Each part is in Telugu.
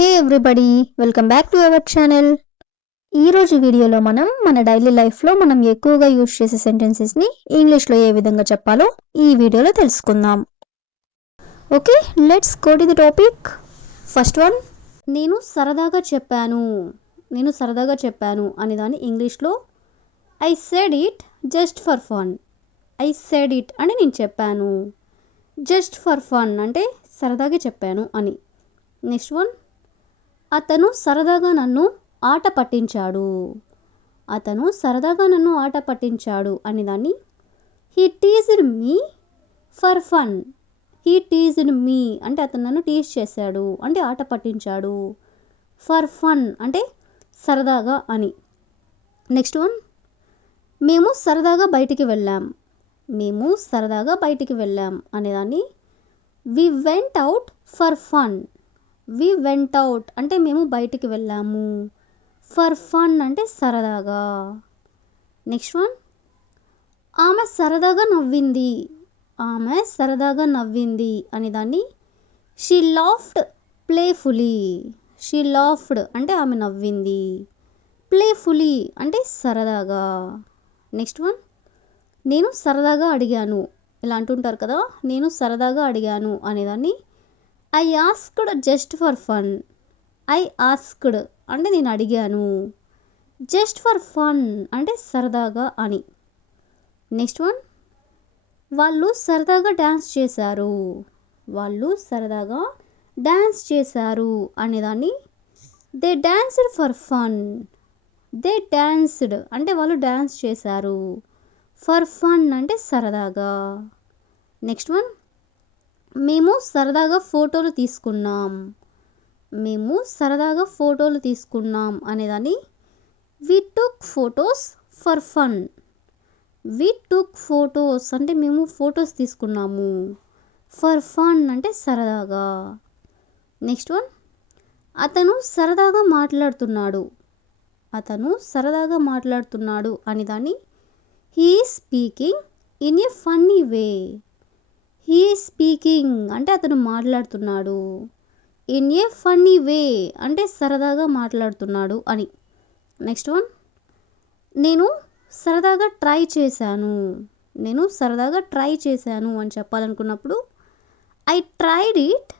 Hey everybody, welcome back to our channel. ఈరోజు వీడియోలో మనం మన డైలీ లైఫ్లో మనం ఎక్కువగా యూజ్ చేసే సెంటెన్సెస్ని ఇంగ్లీష్లో ఏ విధంగా చెప్పాలో ఈ వీడియోలో తెలుసుకుందాం. Okay, let's go to the topic. First one, నేను సరదాగా చెప్పాను అనే దాన్ని ఇంగ్లీష్లో I said it just for fun. I said it అంటే నేను చెప్పాను, జస్ట్ ఫర్ ఫన్ అంటే సరదాగా చెప్పాను అని. నెక్స్ట్ వన్, అతను సరదాగా నన్ను ఆట పట్టించాడు అనే దాన్ని he teased me for fun. He teased me అంటే అతను నన్ను టీజ్ చేశాడు అంటే ఆట పట్టించాడు. ఫర్ ఫన్ అంటే సరదాగా అని. నెక్స్ట్ వన్, మేము సరదాగా బయటికి వెళ్ళాం అనేదాన్ని we went out for fun. We went out అంటే మేము బయటికి వెళ్ళాము. ఫర్ ఫన్ అంటే సరదాగా. నెక్స్ట్ వన్, ఆమె సరదాగా నవ్వింది అనేదాన్ని she laughed playfully. She laughed అంటే ఆమె నవ్వింది. ప్లేఫుల్లీ అంటే సరదాగా. నెక్స్ట్ వన్, నేను సరదాగా అడిగాను. ఇలా అంటుంటారు కదా, నేను సరదాగా అడిగాను అనేదాన్ని I asked just for fun. I asked అంటే నేను అడిగాను. జస్ట్ ఫర్ ఫన్ అంటే సరదాగా అని. నెక్స్ట్ వన్, వాళ్ళు సరదాగా డ్యాన్స్ చేశారు అనేదాన్ని they danced for fun. They danced అంటే వాళ్ళు డ్యాన్స్ చేశారు. ఫర్ ఫన్ అంటే సరదాగా. నెక్స్ట్ వన్, మేము సరదాగా ఫోటోలు తీసుకున్నాం అనేదాన్ని we took photos for fun. We took photos అంటే మేము ఫొటోస్ తీసుకున్నాము. ఫర్ ఫన్ అంటే సరదాగా. నెక్స్ట్ వన్, అతను సరదాగా మాట్లాడుతున్నాడు అనేదాన్ని he speaking in a funny way. He speaking అంటే అతను మాట్లాడుతున్నాడు. ఇన్ ఏ ఫన్నీ వే అంటే సరదాగా మాట్లాడుతున్నాడు అని. నెక్స్ట్ వన్, నేను సరదాగా ట్రై చేశాను అని చెప్పాలనుకున్నప్పుడు I tried it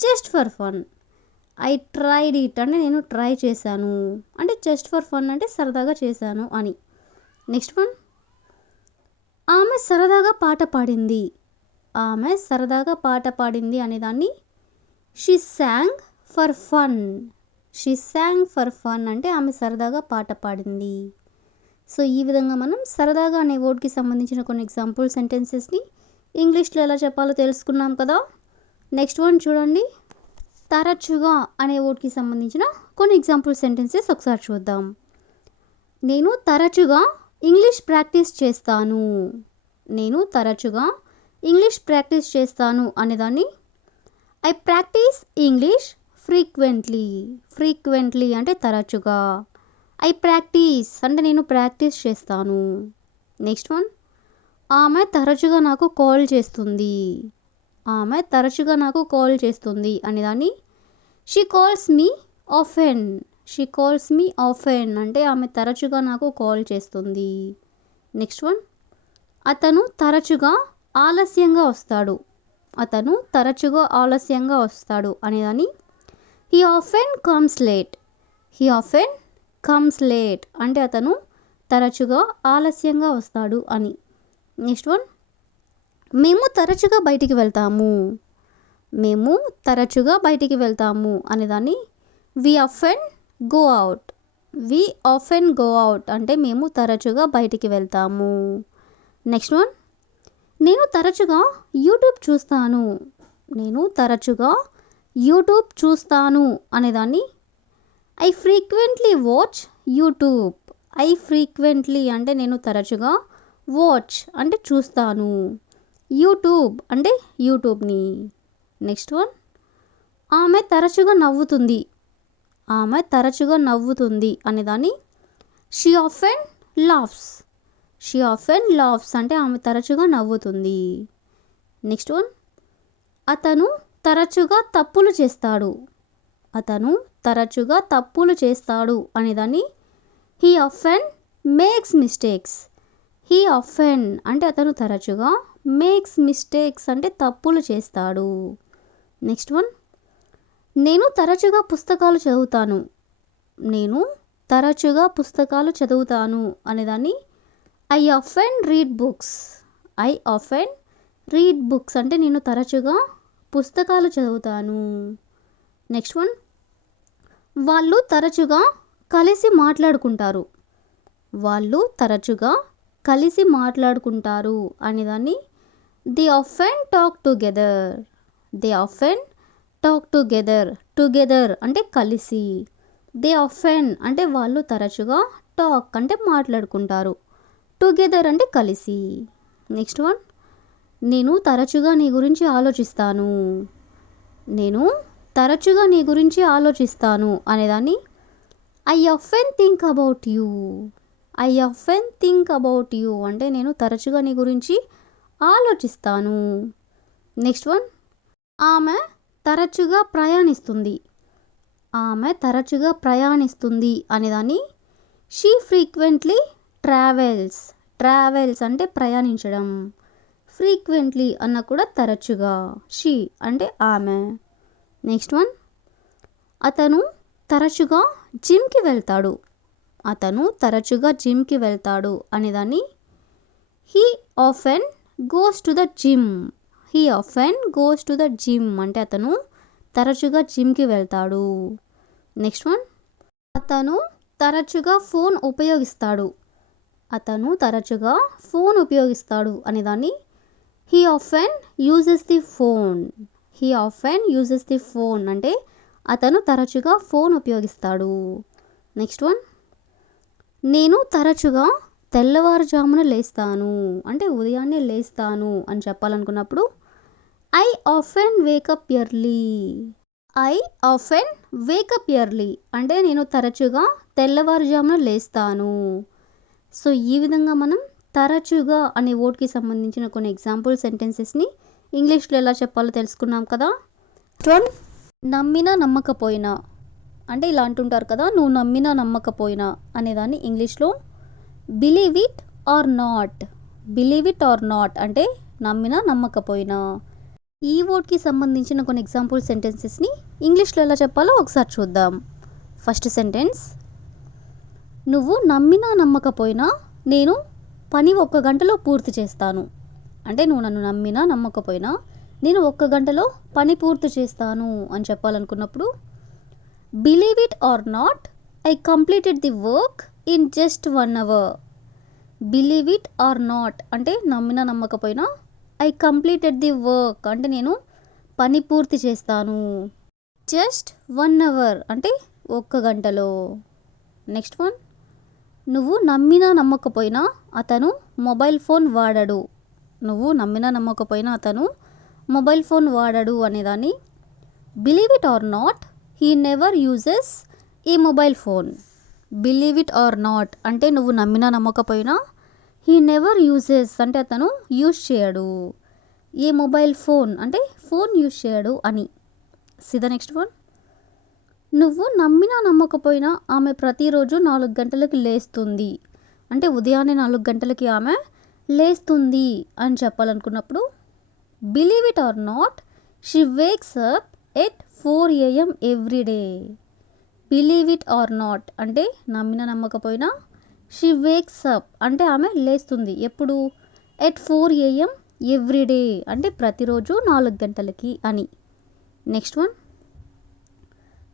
just for fun. I tried it అంటే నేను ట్రై చేశాను అంటే జస్ట్ ఫర్ ఫన్ అంటే సరదాగా చేశాను అని. నెక్స్ట్ వన్, ఆమె సరదాగా పాట పాడింది అనేదాన్ని షీ సాంగ్ ఫర్ ఫన్ అంటే ఆమె సరదాగా పాట పాడింది. సో ఈ విధంగా మనం సరదాగా అనే వర్డ్కి సంబంధించిన కొన్ని ఎగ్జాంపుల్ సెంటెన్సెస్ని ఇంగ్లీష్లో ఎలా చెప్పాలో తెలుసుకున్నాం కదా. నెక్స్ట్ వన్ చూడండి, తరచుగా అనే వర్డ్కి సంబంధించిన కొన్ని ఎగ్జాంపుల్ సెంటెన్సెస్ ఒకసారి చూద్దాం. నేను తరచుగా ఇంగ్లీష్ ప్రాక్టీస్ చేస్తాను అనేదాన్ని ఐ ప్రాక్టీస్ ఇంగ్లీష్ ఫ్రీక్వెంట్లీ అంటే తరచుగా. ఐ ప్రాక్టీస్ అంటే నేను ప్రాక్టీస్ చేస్తాను. నెక్స్ట్ వన్, ఆమె తరచుగా నాకు కాల్ చేస్తుంది అనేదాన్ని షీ కాల్స్ మీ ఆఫెన్ అంటే ఆమె తరచుగా నాకు కాల్ చేస్తుంది. నెక్స్ట్ వన్, అతను తరచుగా ఆలస్యంగా వస్తాడు అనేదాన్ని హీ ఆఫెన్ కమ్స్ లేట్ అంటే అతను తరచుగా ఆలస్యంగా వస్తాడు అని. నెక్స్ట్ వన్, మేము తరచుగా బయటికి వెళ్తాము అనేదాన్ని వి ఆఫెన్ గో అవుట్ అంటే మేము తరచుగా బయటికి వెళ్తాము. నెక్స్ట్ వన్, నేను తరచుగా యూట్యూబ్ చూస్తాను అనేదాన్ని I frequently watch YouTube. I frequently అంటే నేను తరచుగా, వాచ్ అంటే చూస్తాను, యూట్యూబ్ అంటే యూట్యూబ్ని. నెక్స్ట్ వన్, ఆమె తరచుగా నవ్వుతుంది అనేదాన్ని షీ ఆఫెన్ లాఫ్స్ అంటే ఆమె తరచుగా నవ్వుతుంది. నెక్స్ట్ వన్, అతను తరచుగా తప్పులు చేస్తాడు అతను తరచుగా తప్పులు చేస్తాడు అనేదాన్ని he often makes mistakes. He often అంటే అతను తరచుగా, మేక్స్ మిస్టేక్స్ అంటే తప్పులు చేస్తాడు. నెక్స్ట్ వన్, నేను తరచుగా పుస్తకాలు చదువుతాను. నేను తరచుగా పుస్తకాలు చదువుతాను అనేదాన్ని I often read books. I often read books అంటే నేను తరచుగా పుస్తకాలు చదువుతాను. నెక్స్ట్ వన్, వాళ్ళు తరచుగా కలిసి మాట్లాడుకుంటారు. వాళ్ళు తరచుగా కలిసి మాట్లాడుకుంటారు అనేదాన్ని they often talk together. They often talk together. Together అంటే కలిసి. దే ఆఫెన్ అంటే వాళ్ళు తరచుగా, టాక్ అంటే మాట్లాడుకుంటారు, టుగెదర్ అంటే కలిసి. నెక్స్ట్ వన్, నేను తరచుగా నీ గురించి ఆలోచిస్తాను. నేను తరచుగా నీ గురించి ఆలోచిస్తాను అనేదాన్ని I often think about you. I often think about you అంటే నేను తరచుగా నీ గురించి ఆలోచిస్తాను. నెక్స్ట్ వన్, ఆమె తరచుగా ప్రయాణిస్తుంది. ఆమె తరచుగా ప్రయాణిస్తుంది అనేదాన్ని షీ ఫ్రీక్వెంట్లీ ట్రావెల్స్. ట్రావెల్స్ అంటే ప్రయాణించడం, ఫ్రీక్వెంట్లీ అన్న కూడా తరచుగా, షీ అంటే ఆమె. నెక్స్ట్ వన్, అతను తరచుగా జిమ్కి వెళ్తాడు. అతను తరచుగా జిమ్కి వెళ్తాడు అనేదాన్ని he often goes to the gym. He often goes to the gym అంటే అతను తరచుగా జిమ్కి వెళ్తాడు. నెక్స్ట్ వన్, అతను తరచుగా ఫోన్ ఉపయోగిస్తాడు. అతను తరచుగా ఫోన్ ఉపయోగిస్తాడు అనేదాన్ని he often uses the phone. He often uses the phone అంటే అతను తరచుగా ఫోన్ ఉపయోగిస్తాడు. నెక్స్ట్ వన్, నేను తరచుగా తెల్లవారుజామున లేస్తాను అంటే ఉదయాన్నే లేస్తాను అని చెప్పాలనుకున్నప్పుడు I often wake up early. I often wake up early అంటే నేను తరచుగా తెల్లవారుజామున లేస్తాను. సో ఈ విధంగా మనం తరచుగా అనే వర్డ్కి సంబంధించిన కొన్ని ఎగ్జాంపుల్ సెంటెన్సెస్ని ఇంగ్లీష్లో ఎలా చెప్పాలో తెలుసుకున్నాం కదా. నమ్మినా నమ్మకపోయినా అంటే ఇలా అంటుంటారు కదా, నువ్వు నమ్మినా నమ్మకపోయినా అనేదాన్ని ఇంగ్లీష్లో believe it or not. Believe it or not అంటే నమ్మినా నమ్మకపోయినా. ఈ వర్డ్కి సంబంధించిన కొన్ని ఎగ్జాంపుల్ సెంటెన్సెస్ని ఇంగ్లీష్లో ఎలా చెప్పాలో ఒకసారి చూద్దాం. ఫస్ట్ సెంటెన్స్, నువ్వు నమ్మినా నమ్మకపోయినా నేను పని 1 గంటలో పూర్తి చేస్తాను. అంటే నువ్వు నన్ను నమ్మినా నమ్మకపోయినా నేను 1 గంటలో పని పూర్తి చేస్తాను అని చెప్పాలనుకున్నప్పుడు believe it or not I completed the work in just 1 hour. Believe it or not అంటే నమ్మినా నమ్మకపోయినా ఐ కంప్లీటెడ్ ది వర్క్ అంటే నేను పని పూర్తి చేస్తాను జస్ట్ 1 hour అంటే 1 గంటలో. నెక్స్ట్ వన్, నువ్వు నమ్మినా నమ్మకపోయినా అతను మొబైల్ ఫోన్ వాడడు. నువ్వు నమ్మినా నమ్మకపోయినా అతను మొబైల్ ఫోన్ వాడడు అనేదాన్ని believe it or not he never uses ఈ mobile phone. Believe it or not అంటే నువ్వు నమ్మినా నమ్మకపోయినా హీ నెవర్ యూజెస్ అంటే అతను యూజ్ చేయడు, ఏ మొబైల్ ఫోన్ అంటే ఫోన్ యూజ్ చేయడు అని. సిదా నెక్స్ట్ వన్, నువ్వు నమ్మినా నమ్మకపోయినా ఆమె ప్రతిరోజు 4 గంటలకి లేస్తుంది. అంటే ఉదయాన్నే 4 గంటలకి ఆమె లేస్తుంది అని చెప్పాలనుకున్నప్పుడు believe it or not she wakes up at 4 AM every day. Believe it or not అంటే నమ్మినా నమ్మకపోయినా షీ వేక్స్ అప్ అంటే ఆమె లేస్తుంది ఎప్పుడు, ఎట్ 4 AM ఎవ్రీ డే అంటే ప్రతిరోజు 4 గంటలకి అని. నెక్స్ట్ వన్,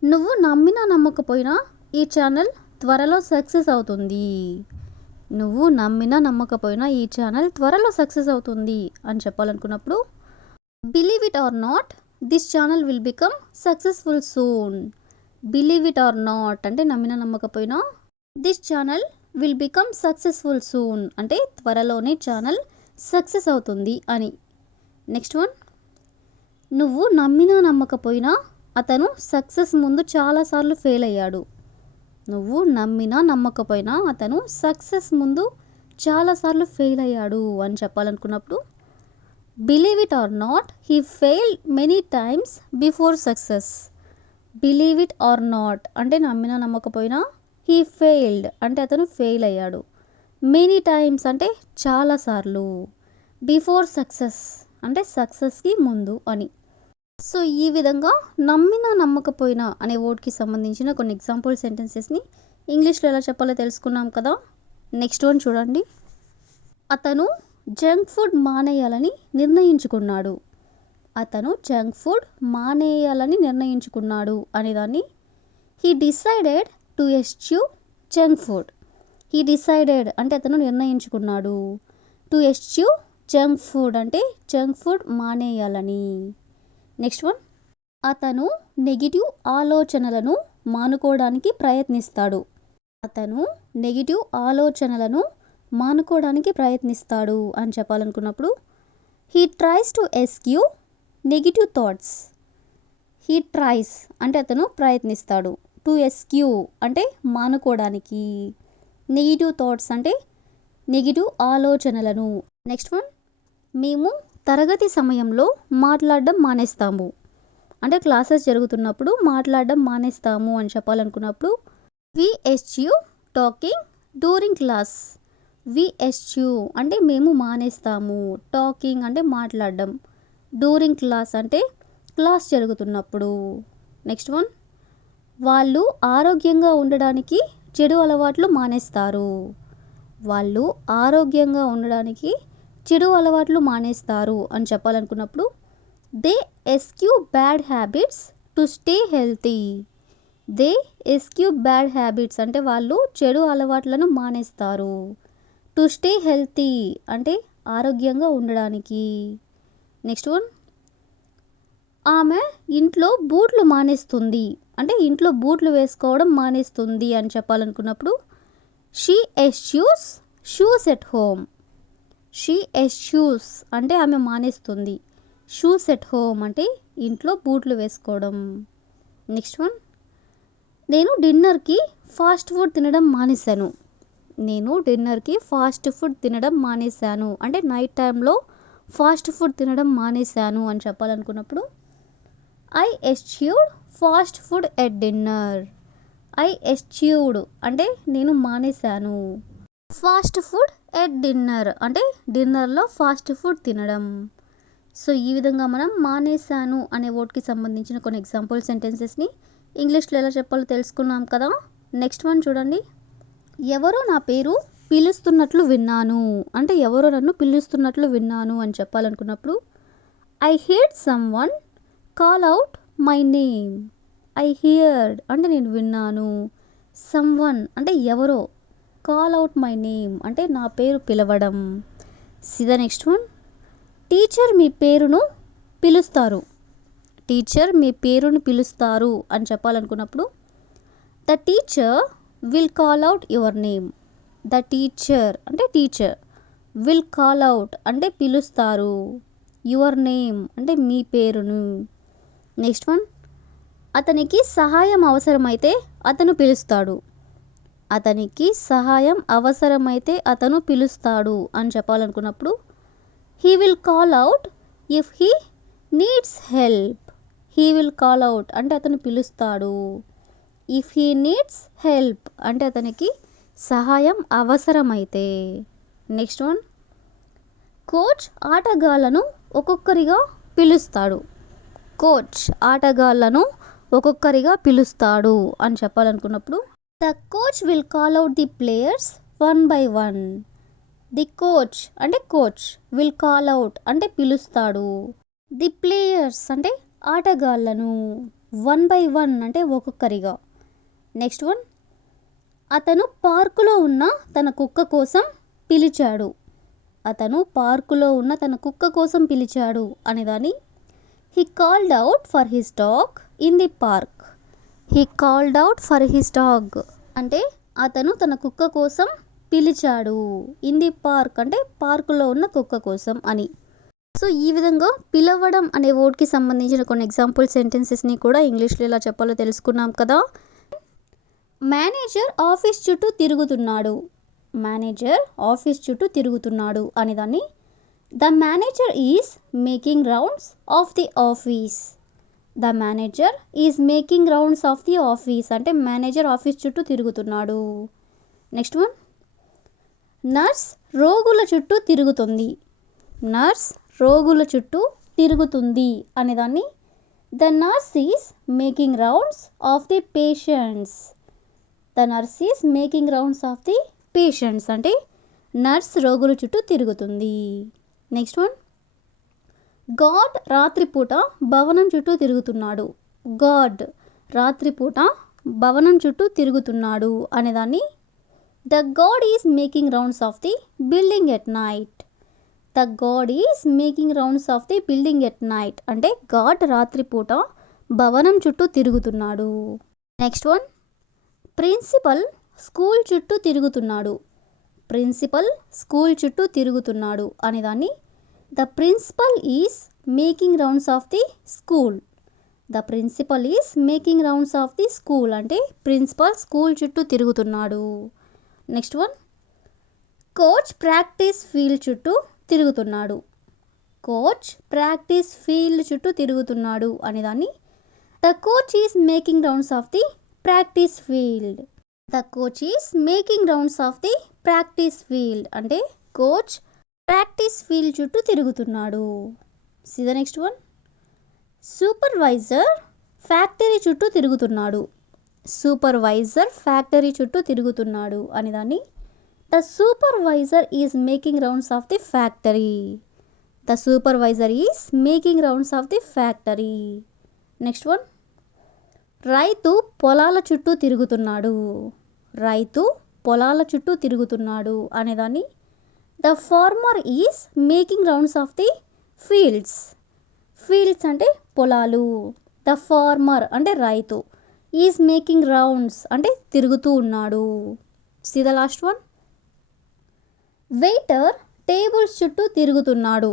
నువ్వు నమ్మినా నమ్మకపోయినా ఈ ఛానల్ త్వరలో సక్సెస్ అవుతుంది. నువ్వు నమ్మినా నమ్మకపోయినా ఈ ఛానల్ త్వరలో సక్సెస్ అవుతుంది అని చెప్పాలనుకున్నప్పుడు believe it or not this channel will become successful soon. Believe it or not అంటే నమ్మినా నమ్మకపోయినా this channel will become successful soon అంటే త్వరలోనే ఛానల్ సక్సెస్ అవుతుంది అని. నెక్స్ట్ వన్, నువ్వు నమ్మినా నమ్మకపోయినా అతను సక్సెస్ ముందు చాలాసార్లు ఫెయిల్ అయ్యాడు. నువ్వు నమ్మినా నమ్మకపోయినా అతను సక్సెస్ ముందు చాలాసార్లు ఫెయిల్ అయ్యాడు అని చెప్పాలనుకున్నప్పుడు believe it or not he failed many times before success. Believe it or not అంటే నమ్మినా నమ్మకపోయినా. హీ ఫెయిల్డ్ అంటే అతను ఫెయిల్ అయ్యాడు. మెనీ టైమ్స్ అంటే చాలాసార్లు. బిఫోర్ సక్సెస్ అంటే సక్సెస్కి ముందు అని. సో ఈ విధంగా నమ్మినా నమ్మకపోయినా అనే వర్డ్కి సంబంధించిన కొన్ని ఎగ్జాంపుల్ సెంటెన్సెస్ని ఇంగ్లీష్లో ఎలా చెప్పాలో తెలుసుకున్నాం కదా. నెక్స్ట్ వన్ చూడండి. అతను జంక్ ఫుడ్ మానేయాలని నిర్ణయించుకున్నాడు. అతను జంక్ ఫుడ్ మానేయాలని నిర్ణయించుకున్నాడు అనేదాన్ని he decided to eschew junk food. He decided అంటే అతను నిర్ణయించుకున్నాడు. టు ఎస్చ్యూ జంక్ ఫుడ్ అంటే జంక్ ఫుడ్ మానేయాలని. Next one. అతను నెగిటివ్ ఆలోచనలను మానుకోవడానికి ప్రయత్నిస్తాడు. అతను నెగిటివ్ ఆలోచనలను మానుకోవడానికి ప్రయత్నిస్తాడు అని చెప్పాలనుకున్నప్పుడు he tries to eschew negative thoughts. He tries అంటే అతను ప్రయత్నిస్తాడు. టు ఎస్క్యూ అంటే మానుకోవడానికి. నెగిటివ్ థాట్స్ అంటే నెగిటివ్ ఆలోచనలను. Next one. మేము తరగతి సమయంలో మాట్లాడడం మానేస్తాము అంటే క్లాసెస్ జరుగుతున్నప్పుడు మాట్లాడడం మానేస్తాము అని చెప్పాలనుకున్నప్పుడు వి ఎస్చ్యూ టాకింగ్ డ్యూరింగ్ క్లాస్. వి ఎస్చ్యూ అంటే మేము మానేస్తాము. టాకింగ్ అంటే మాట్లాడడం. డ్యూరింగ్ క్లాస్ అంటే క్లాస్ జరుగుతున్నప్పుడు. Next one. వాళ్ళు ఆరోగ్యంగా ఉండడానికి చెడు అలవాట్లు మానేస్తారు. వాళ్ళు ఆరోగ్యంగా ఉండడానికి చెడు అలవాట్లు మానేస్తారు అని చెప్పాలనుకున్నప్పుడు they eschew bad habits to stay healthy. They eschew bad habits అంటే వాళ్ళు చెడు అలవాట్లను మానేస్తారు. టు స్టే హెల్తీ అంటే ఆరోగ్యంగా ఉండడానికి. Next one. ఆమె ఇంట్లో బూట్లు మానేస్తుంది అంటే ఇంట్లో బూట్లు వేసుకోవడం మానేస్తుంది అని చెప్పాలనుకున్నప్పుడు షీ ఎస్చ్యూస్ షూస్ ఎట్ హోమ్. షీ ఎస్చ్యూస్ అంటే ఆమె మానేస్తుంది. షూస్ ఎట్ హోమ్ అంటే ఇంట్లో బూట్లు వేసుకోవడం. Next one. నేను డిన్నర్కి ఫాస్ట్ ఫుడ్ తినడం మానేశాను. నేను డిన్నర్కి ఫాస్ట్ ఫుడ్ తినడం మానేశాను అంటే నైట్ టైంలో ఫాస్ట్ ఫుడ్ తినడం మానేశాను అని చెప్పాలనుకున్నప్పుడు I eschewed fast food at dinner. I eschewed అంటే నేను మానేశాను. ఫాస్ట్ ఫుడ్ ఎట్ డిన్నర్ అంటే డిన్నర్లో ఫాస్ట్ ఫుడ్ తినడం. సో ఈ విధంగా మనం మానేశాను అనే వర్డ్కి సంబంధించిన కొన్ని ఎగ్జాంపుల్ సెంటెన్సెస్ని ఇంగ్లీష్లో ఎలా చెప్పాలో తెలుసుకున్నాం కదా. నెక్స్ట్ వన్ చూడండి. ఎవరో నా పేరు పిలుస్తున్నట్లు విన్నాను అంటే ఎవరో నన్ను పిలుస్తున్నట్లు విన్నాను అని చెప్పాలనుకున్నప్పుడు I heard someone call out my name. I heard అంటే నేను విన్నాను. సమ్ వన్ అంటే ఎవరో. కాల్ అవుట్ మై నేమ్ అంటే నా పేరు పిలవడం. The next one. టీచర్ మీ పేరును పిలుస్తారు. టీచర్ మీ పేరును పిలుస్తారు అని చెప్పాలనుకున్నప్పుడు the teacher will call out your name. The teacher అంటే టీచర్. విల్ కాల్ అవుట్ అంటే పిలుస్తారు. యువర్ నేమ్ అంటే మీ పేరును. Next one. అతనికి సహాయం అవసరమైతే అతను పిలుస్తాడు. అతనికి సహాయం అవసరమైతే అతను పిలుస్తాడు అని చెప్పాలనుకున్నప్పుడు he will call out if he needs help. He will call out అంటే అతను పిలుస్తాడు. ఇఫ్ హీ నీడ్స్ హెల్ప్ అంటే అతనికి సహాయం అవసరమైతే. Next one. కోచ్ ఆటగాళ్లను ఒక్కొక్కరిగా పిలుస్తాడు. కోచ్ ఆటగాళ్లను ఒక్కొక్కరిగా పిలుస్తాడు అని చెప్పాలనుకున్నప్పుడు the coach will call out the players one by one. The coach అంటే కోచ్. విల్ కాల్ అవుట్ అంటే పిలుస్తాడు. ది ప్లేయర్స్ అంటే ఆటగాళ్లను. వన్ బై వన్ అంటే ఒక్కొక్కరిగా. Next one. అతను పార్కులో ఉన్న తన కుక్క కోసం పిలిచాడు. అతను పార్కులో ఉన్న తన కుక్క కోసం పిలిచాడు అనేదాన్ని he called out for his dog in the park. He called out for his dog అంటే అతను తన కుక్క కోసం పిలిచాడు. ఇన్ ది పార్క్ అంటే పార్కులో ఉన్న కుక్క కోసం అని. సో ఈ విధంగా పిలవడం అనే వర్డ్కి సంబంధించిన కొన్ని ఎగ్జాంపుల్ సెంటెన్సెస్ని కూడా ఇంగ్లీష్లో ఎలా చెప్పాలో తెలుసుకున్నాం కదా. మేనేజర్ ఆఫీస్ చుట్టూ తిరుగుతున్నాడు. మేనేజర్ ఆఫీస్ చుట్టూ తిరుగుతున్నాడు అనేదాన్ని the manager is making rounds of the office. The manager is making rounds of the office అంటే మేనేజర్ ఆఫీస్ చుట్టూ తిరుగుతున్నాడు. నెక్స్ట్ వన్, నర్స్ రోగుల చుట్టూ తిరుగుతుంది. నర్స్ రోగుల చుట్టూ తిరుగుతుంది అనేదాన్ని the nurse is making rounds of the patients. The nurse is making rounds of the patients అంటే నర్స్ రోగుల చుట్టూ తిరుగుతుంది. నెక్స్ట్ వన్, గాడ్ రాత్రిపూట భవనం చుట్టూ తిరుగుతున్నాడు. గాడ్ రాత్రిపూట భవనం చుట్టూ తిరుగుతున్నాడు అనేదాన్ని the God is making rounds of the building at night. The God is making rounds of the building at night అంటే గాడ్ రాత్రిపూట భవనం చుట్టూ తిరుగుతున్నాడు. నెక్స్ట్ వన్, ప్రిన్సిపల్ స్కూల్ చుట్టూ తిరుగుతున్నాడు. ప్రిన్సిపల్ స్కూల్ చుట్టూ తిరుగుతున్నాడు అనేదాన్ని the principal is making rounds of the school. The principal is making rounds of the school అంటే ప్రిన్సిపల్ స్కూల్ చుట్టూ తిరుగుతున్నాడు. Next one, coach practice field చుట్టూ తిరుగుతున్నాడు. కోచ్ ప్రాక్టీస్ ఫీల్డ్ చుట్టూ తిరుగుతున్నాడు అనేదాన్ని the coach is making rounds of the practice field. The coach is making rounds of the practice field అంటే కోచ్ ప్రాక్టీస్ ఫీల్డ్ చుట్టూ తిరుగుతున్నాడు. See the next one, supervisor factory చుట్టూ తిరుగుతున్నాడు. సూపర్వైజర్ ఫ్యాక్టరీ చుట్టూ తిరుగుతున్నాడు అనేదాన్ని the supervisor is making rounds of the factory. The supervisor is making rounds of the factory. Next one, రైతు పొలాల చుట్టూ తిరుగుతున్నాడు. రైతు పొలాల చుట్టూ తిరుగుతున్నాడు అనేదాన్ని the farmer is making rounds of the fields. Fields అంటే పొలాలు. ద ఫార్మర్ అంటే రైతు ఈజ్ మేకింగ్ రౌండ్స్ అంటే తిరుగుతూ ఉన్నాడు. See the last one, waiter tables చుట్టూ తిరుగుతున్నాడు.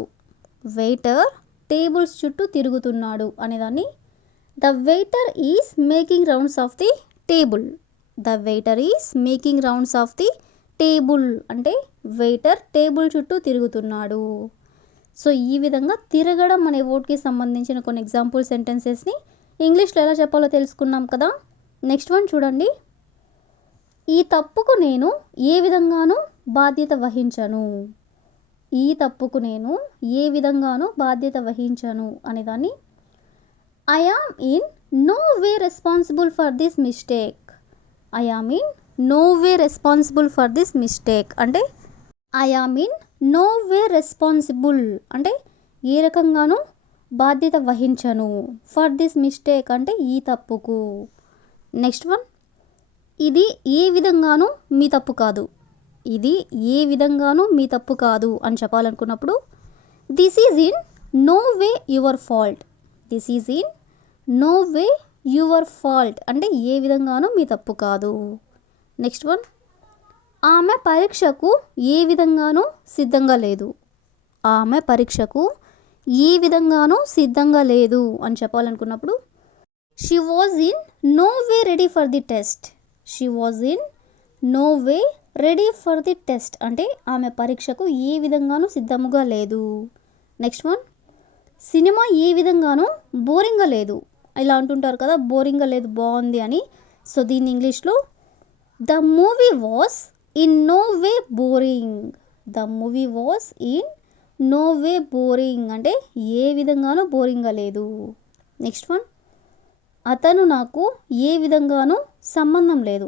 వెయిటర్ టేబుల్స్ చుట్టూ తిరుగుతున్నాడు అనేదాన్ని the waiter is making rounds of the table. The waiter is making rounds of the table అంటే వెయిటర్ టేబుల్ చుట్టూ తిరుగుతున్నాడు. సో ఈ విధంగా తిరగడం అనే వర్డ్కి సంబంధించిన కొన్ని ఎగ్జాంపుల్ సెంటెన్సెస్ని ఇంగ్లీష్లో ఎలా చెప్పాలో తెలుసుకున్నాం కదా. నెక్స్ట్ వన్ చూడండి, ఈ తప్పుకు నేను ఏ విధంగానూ బాధ్యత వహించను. ఈ తప్పుకు నేను ఏ విధంగానూ బాధ్యత వహించను అనేదాన్ని I am in no way responsible for this mistake. I am in no way responsible for this mistake అంటే I am in no way responsible అంటే ఏ రకంగానూ బాధ్యత వహించను. ఫర్ దిస్ మిస్టేక్ అంటే ఈ తప్పుకు. నెక్స్ట్ వన్, ఇది ఏ విధంగానూ మీ తప్పు కాదు. ఇది ఏ విధంగానూ మీ తప్పు కాదు అని చెప్పాలనుకున్నప్పుడు this is in no way your fault. This is in no way your fault అంటే ఏ విధంగానూ మీ తప్పు కాదు. నెక్స్ట్ వన్, ఆమె పరీక్షకు ఏ విధంగానూ సిద్ధంగా లేదు. ఆమె పరీక్షకు ఏ విధంగానూ సిద్ధంగా లేదు అని చెప్పాలనుకున్నప్పుడు she was in no way ready for the test. She was in no way ready for the test అంటే ఆమె పరీక్షకు ఏ విధంగానూ సిద్ధముగా లేదు. నెక్స్ట్ వన్, సినిమా ఏ విధంగానూ బోరింగ్గా లేదు. ఇలా అంటుంటారు కదా, బోరింగ్గా లేదు బాగుంది అని. సో దీన్ని ఇంగ్లీష్లో the movie was in no way boring. The movie was in no way boring అంటే ఏ విధంగానూ బోరింగ్గా లేదు. నెక్స్ట్ వన్, అతను నాకు ఏ విధంగానూ సంబంధం లేదు.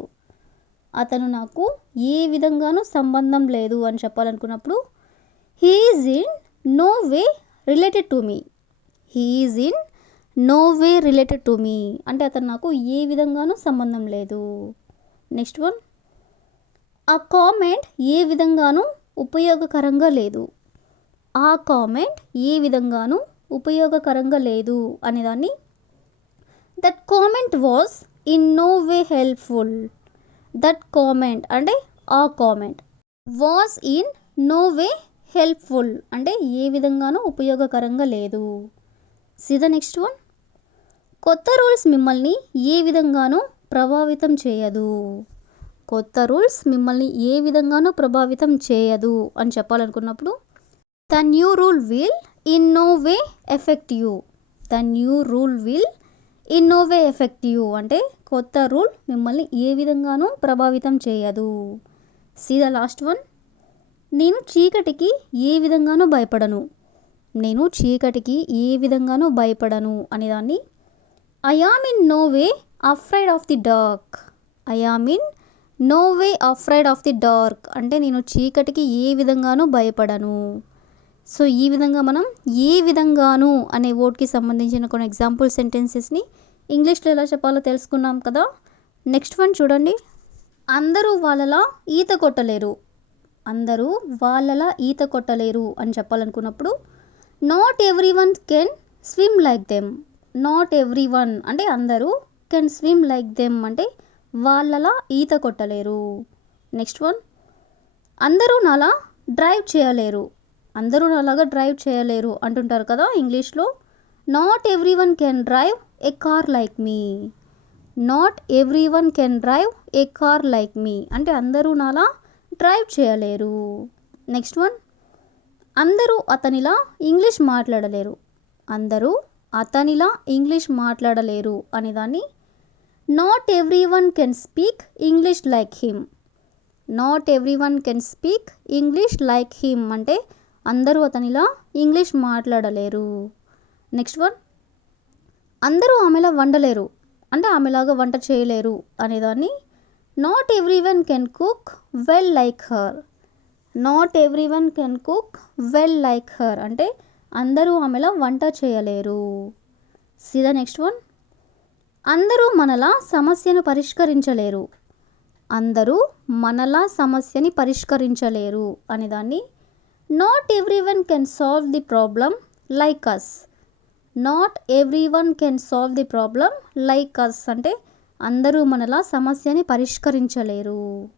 అతను నాకు ఏ విధంగానూ సంబంధం లేదు అని చెప్పాలనుకున్నప్పుడు he is in no way related to me. He is in no way related to me అంటే అతను నాకు ఏ విధంగానూ సంబంధం లేదు. నెక్స్ట్ వన్, ఆ కామెంట్ ఏ విధంగానూ ఉపయోగకరంగా లేదు. ఆ కామెంట్ ఏ విధంగానూ ఉపయోగకరంగా లేదు అనేదాన్ని that comment was in no way helpful. That comment అంటే ఆ comment was in no way helpful అంటే ఏ విధంగానూ ఉపయోగకరంగా లేదు. సి ద నెక్స్ట్ వన్, కొత్త రూల్స్ మిమ్మల్ని ఏ విధంగానూ ప్రభావితం చేయదు. కొత్త రూల్స్ మిమ్మల్ని ఏ విధంగానూ ప్రభావితం చేయదు అని చెప్పాలనుకున్నప్పుడు the new rule will in no way effect you. The new rule will in no way effect you అంటే కొత్త రూల్ మిమ్మల్ని ఏ విధంగానూ ప్రభావితం చేయదు. See the last one. నేను చీకటికి ఏ విధంగానూ భయపడను. నేను చీకటికి ఏ విధంగానూ భయపడను అనేదాన్ని I am in no way afraid of the dark. I am in no way afraid of the dark అంటే నేను చీకటికి ఏ విధంగానూ భయపడను. సో ఈ విధంగా మనం ఏ విధంగాను అనే వర్డ్కి సంబంధించిన కొన్ని ఎగ్జాంపుల్ సెంటెన్సెస్ని ఇంగ్లీష్లో ఎలా చెప్పాలో తెలుసుకున్నాం కదా. నెక్స్ట్ వన్ చూడండి. అందరూ వాళ్ళలా ఈత కొట్టలేరు. అందరూ వాళ్ళలా ఈత కొట్టలేరు అని చెప్పాలనుకున్నప్పుడు not every one can swim like them. Not every one అంటే అందరూ, కెన్ స్విమ్ లైక్ దెమ్ అంటే వాళ్ళలా ఈత కొట్టలేరు. Next one. అందరూ నాలా డ్రైవ్ చేయలేరు. అందరూ నాలాగా డ్రైవ్ చేయలేరు అంటుంటారు కదా ఇంగ్లీష్లో. Not every one can drive a car like me. Not every one can drive a car like me అంటే అందరూ నాలా డ్రైవ్ చేయలేరు. Next one. అందరూ అతనిలా ఇంగ్లీష్ మాట్లాడలేరు. అందరూ అతనిలా ఇంగ్లీష్ మాట్లాడలేరు అనేదాన్ని not every one can speak English like him. Not every one can speak English like him అంటే అందరూ అతనిలా ఇంగ్లీష్ మాట్లాడలేరు. Next one. అందరూ ఆమెలా వండలేరు అంటే ఆమెలాగా వంట చేయలేరు అనేదాన్ని not every one can cook well like her. Not every one can cook well like her అంటే అందరూ ఆమెలా వంట చేయలేరు. See the next one. అందరూ మనలా సమస్యను పరిష్కరించలేరు. అందరూ మనలా సమస్యని పరిష్కరించలేరు అనేదాన్ని not every one can solve the problem like us. Not every one can solve the problem like us అంటే అందరూ మనలా సమస్యని పరిష్కరించలేరు.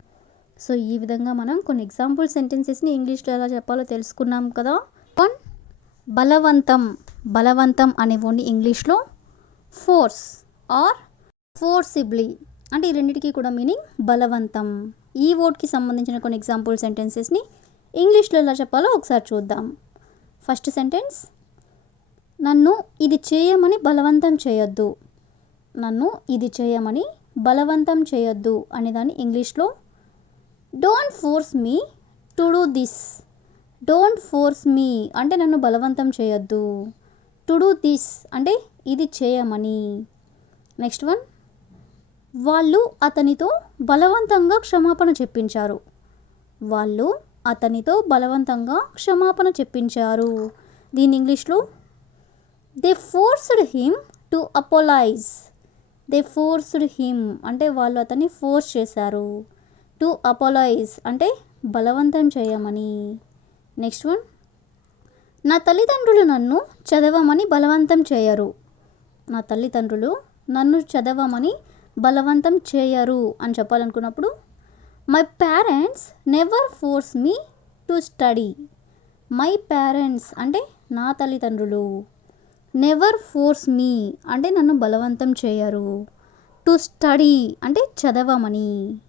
సో ఈ విధంగా మనం కొన్ని ఎగ్జాంపుల్ సెంటెన్సెస్ని ఇంగ్లీష్లో ఎలా చెప్పాలో తెలుసుకున్నాం కదా. వన్. బలవంతం. బలవంతం అనే వర్డ్ని ఇంగ్లీష్లో ఫోర్స్ ఆర్ ఫోర్సిబ్లీ అంటే ఈ రెండింటికి కూడా మీనింగ్ బలవంతం. ఈ వర్డ్కి సంబంధించిన కొన్ని ఎగ్జాంపుల్ సెంటెన్సెస్ని ఇంగ్లీష్లో ఎలా చెప్పాలో ఒకసారి చూద్దాం. First sentence. నన్ను ఇది చేయమని బలవంతం చేయొద్దు. నన్ను ఇది చేయమని బలవంతం చేయొద్దు అనేదాన్ని ఇంగ్లీష్లో don't force me to do this. Don't force me అంటే నన్ను బలవంతం చేయొద్దు. టు డూ దిస్ అంటే ఇది చేయమని. Next one. వాళ్ళు అతనితో బలవంతంగా క్షమాపణ చెప్పించారు. వాళ్ళు అతనితో బలవంతంగా క్షమాపణ చెప్పించారు. దీని ఇంగ్లీష్లో they forced him to అపోలైజ్. They forced him అంటే వాళ్ళు అతన్ని ఫోర్స్ చేశారు. టు అపోలైజ్ అంటే బలవంతం చేయమని. Next one. నా తల్లిదండ్రులు నన్ను చదవమని బలవంతం చేయరు. నా తల్లిదండ్రులు నన్ను చదవమని బలవంతం చేయరు అని చెప్పాలనుకున్నప్పుడు my parents never force me to study. My parents అంటే నా తల్లిదండ్రులు. నెవర్ ఫోర్స్ మీ అంటే నన్ను బలవంతం చేయరు. టు స్టడీ అంటే చదవమని.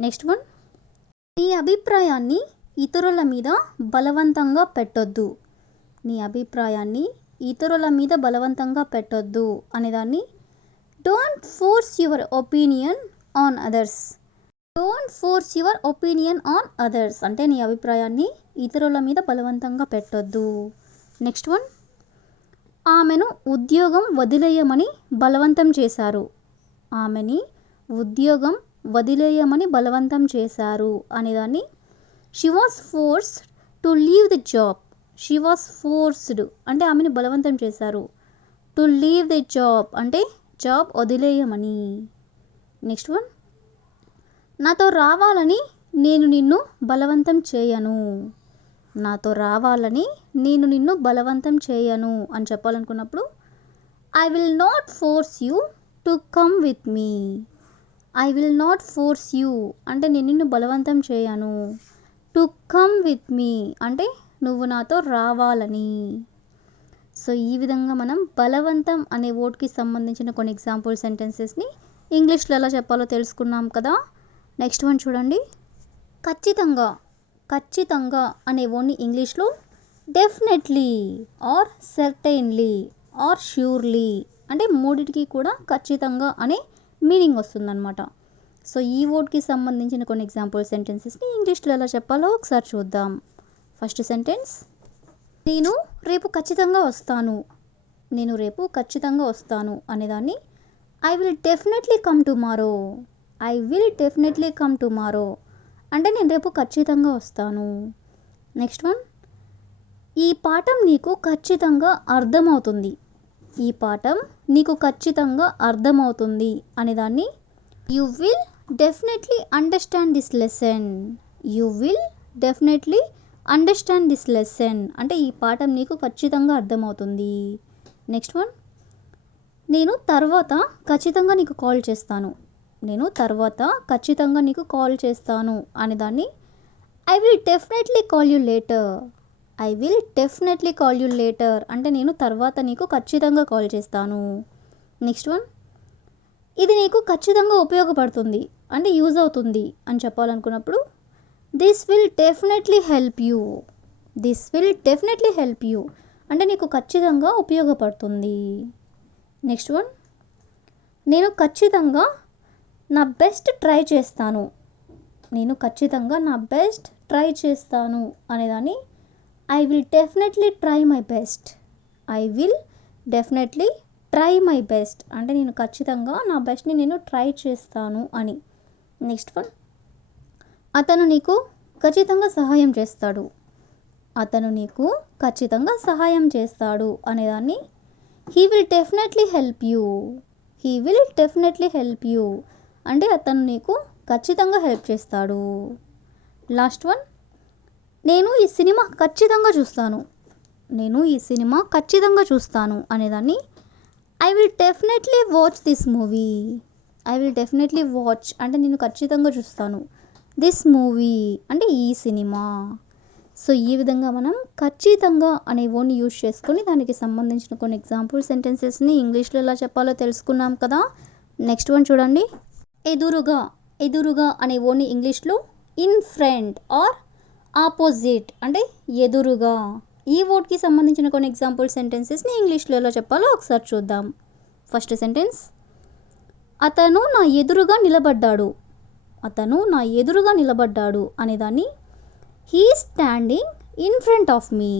Next one. నీ అభిప్రాయాన్ని ఇతరుల మీద బలవంతంగా పెట్టొద్దు. నీ అభిప్రాయాన్ని ఇతరుల మీద బలవంతంగా పెట్టొద్దు అనేదాన్ని don't force your opinion on others. Don't force your opinion on others అంటే నీ అభిప్రాయాన్ని ఇతరుల మీద బలవంతంగా పెట్టొద్దు. Next one. ఆమెను ఉద్యోగం వదిలేయమని బలవంతం చేశారు. ఆమెని ఉద్యోగం వదిలేయమని బలవంతం చేశారు అనేదాన్ని she was forced to leave the job. She was forced అంటే ఆమెను బలవంతం చేశారు. టు లీవ్ ది జాబ్ అంటే జాబ్ వదిలేయమని. Next one. నాతో రావాలని నేను నిన్ను బలవంతం చేయను. నాతో రావాలని నేను నిన్ను బలవంతం చేయను అని చెప్పాలనుకున్నప్పుడు I will not force you to come with me. I will not force you అంటే నేను నిన్ను బలవంతం చేయను. టు కమ్ విత్ మీ అంటే నువ్వు నాతో రావాలని. సో ఈ విధంగా మనం బలవంతం అనే వర్డ్కి సంబంధించిన కొన్ని ఎగ్జాంపుల్ సెంటెన్సెస్ని ఇంగ్లీష్లో ఎలా చెప్పాలో తెలుసుకున్నాం కదా. నెక్స్ట్ వన్ చూడండి. ఖచ్చితంగా. ఖచ్చితంగా అనే వర్డ్ని ఇంగ్లీష్లో definitely or certainly or surely అంటే మూడిటికి కూడా ఖచ్చితంగా అనే మీనింగ్ వస్తుందన్నమాట. సో ఈ వర్డ్కి సంబంధించిన కొన్ని ఎగ్జాంపుల్ సెంటెన్సెస్ని ఇంగ్లీష్లో ఎలా చెప్పాలో ఒకసారి చూద్దాం. ఫస్ట్ సెంటెన్స్, నేను రేపు ఖచ్చితంగా వస్తాను. నేను రేపు ఖచ్చితంగా వస్తాను అనేదాన్ని I will definitely come tomorrow. I will definitely come tomorrow అంటే నేను రేపు ఖచ్చితంగా వస్తాను. నెక్స్ట్ వన్, ఈ పాఠం నీకు ఖచ్చితంగా అర్థమవుతుంది. ఈ పాఠం నీకు ఖచ్చితంగా అర్థమవుతుంది అనేదాన్ని you will definitely understand this lesson. You will definitely understand this lesson అంటే ఈ పాఠం నీకు ఖచ్చితంగా అర్థమవుతుంది. నెక్స్ట్ వన్, నేను తర్వాత ఖచ్చితంగా నీకు కాల్ చేస్తాను. నేను తర్వాత ఖచ్చితంగా నీకు కాల్ చేస్తాను అనేదాన్ని I will definitely call you later. I will definitely call you later అంటే నేను తర్వాత నీకు ఖచ్చితంగా కాల్ చేస్తాను. నెక్స్ట్ వన్, ఇది నీకు ఖచ్చితంగా ఉపయోగపడుతుంది అంటే యూజ్ అవుతుంది అని చెప్పాలనుకున్నప్పుడు this will definitely help you. This will definitely help you అంటే నీకు ఖచ్చితంగా ఉపయోగపడుతుంది. నెక్స్ట్ వన్, నేను ఖచ్చితంగా నా బెస్ట్ ట్రై చేస్తాను. నేను ఖచ్చితంగా నా బెస్ట్ ట్రై చేస్తాను అనేదాన్ని I will definitely try my best. I will definitely try my best అంటే నేను ఖచ్చితంగా నా బెస్ట్ని నేను ట్రై చేస్తాను అని. నెక్స్ట్ వన్, అతను నీకు ఖచ్చితంగా సహాయం చేస్తాడు. అతను నీకు ఖచ్చితంగా సహాయం చేస్తాడు అనేదాన్ని he will definitely help you. He will definitely help you అంటే అతను నీకు ఖచ్చితంగా హెల్ప్ చేస్తాడు. లాస్ట్ వన్, నేను ఈ సినిమా ఖచ్చితంగా చూస్తాను. నేను ఈ సినిమా ఖచ్చితంగా చూస్తాను అనేదాన్ని I will definitely watch this movie. I will definitely watch అంటే నేను ఖచ్చితంగా చూస్తాను. దిస్ మూవీ అంటే ఈ సినిమా. సో ఈ విధంగా మనం ఖచ్చితంగా అనే వర్డ్ని యూజ్ చేసుకొని దానికి సంబంధించిన కొన్ని ఎగ్జాంపుల్ సెంటెన్సెస్ని ఇంగ్లీష్లో ఎలా చెప్పాలో తెలుసుకున్నాం కదా. నెక్స్ట్ వన్ చూడండి, ఎదురుగా. ఎదురుగా అనే వర్డ్ని ఇంగ్లీష్లో ఇన్ ఫ్రంట్ ఆర్ ఆపోజిట్ అంటే ఎదురుగా. ఈ వర్డ్కి సంబంధించిన కొన్ని ఎగ్జాంపుల్ సెంటెన్సెస్ని ఇంగ్లీష్లో ఎలా చెప్పాలో ఒకసారి చూద్దాం. ఫస్ట్ సెంటెన్స్, అతను నా ఎదురుగా నిలబడ్డాడు. అతను నా ఎదురుగా నిలబడ్డాడు అనేదాన్ని he standing in front of me.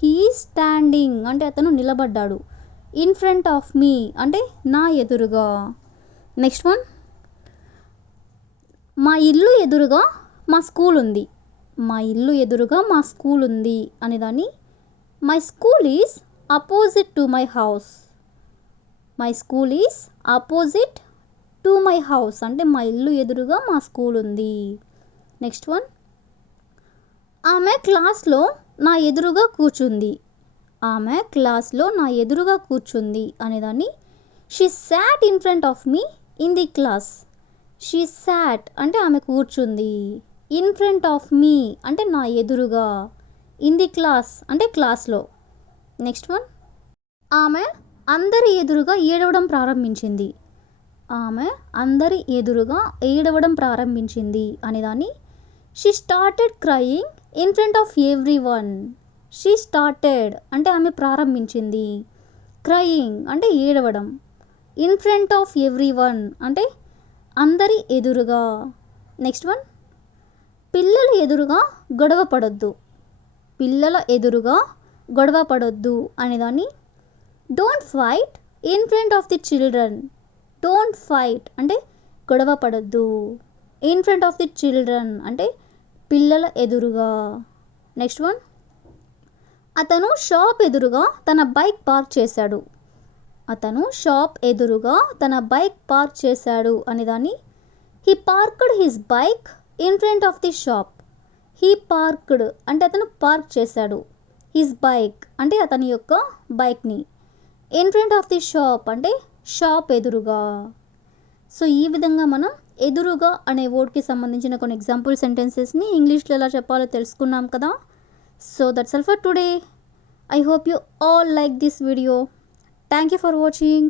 He standing అంటే అతను నిలబడ్డాడు. ఇన్ ఫ్రంట్ ఆఫ్ మీ అంటే నా ఎదురుగా. నెక్స్ట్ వన్, మా ఇల్లు ఎదురుగా మా స్కూల్ ఉంది. మా ఇల్లు ఎదురుగా మా స్కూల్ ఉంది అనేదాన్ని my school is opposite to my house. My school is opposite to my house అంటే మా ఇల్లు ఎదురుగా మా స్కూల్ ఉంది. నెక్స్ట్ వన్, ఆమె క్లాస్లో నా ఎదురుగా కూర్చుంది. ఆమె క్లాస్లో నా ఎదురుగా కూర్చుంది అనేదాన్ని she sat in front of me in the class. She sat అంటే ఆమె కూర్చుంది. ఇన్ ఫ్రంట్ ఆఫ్ మీ అంటే నా ఎదురుగా. ఇన్ ది క్లాస్ అంటే క్లాస్లో. నెక్స్ట్ వన్, ఆమె అందరి ఎదురుగా ఏడవడం ప్రారంభించింది. ఆమె అందరి ఎదురుగా ఏడవడం ప్రారంభించింది అనేదాన్ని she started crying in front of every one. She started అంటే ఆమె ప్రారంభించింది. క్రయింగ్ అంటే ఏడవడం. In front of every one అంటే అందరి ఎదురుగా. నెక్స్ట్ వన్, పిల్లల ఎదురుగా గొడవ పడొద్దు. పిల్లల ఎదురుగా గొడవ పడొద్దు అనేదాన్ని don't fight in front of the children. Don't fight అంటే గొడవ పడొద్దు. In front of the children అంటే పిల్లల ఎదురుగా. నెక్స్ట్ వన్, అతను షాప్ ఎదురుగా తన బైక్ పార్క్ చేశాడు. అతను షాప్ ఎదురుగా తన బైక్ పార్క్ చేశాడు అనేదాన్ని he parked his bike in front of the shop. He parked అంటే అతను పార్క్ చేశాడు. హిస్ బైక్ అంటే అతని యొక్క బైక్ని. In front of the shop అంటే షాప్ ఎదురుగా. సో ఈ విధంగా మనం ఎదురుగా అనే వర్డ్కి సంబంధించిన కొన్ని ఎగ్జాంపుల్ సెంటెన్సెస్ని ఇంగ్లీష్లో ఎలా చెప్పాలో తెలుసుకున్నాం కదా. So that's all for today. I hope you all like this video. Thank you for watching.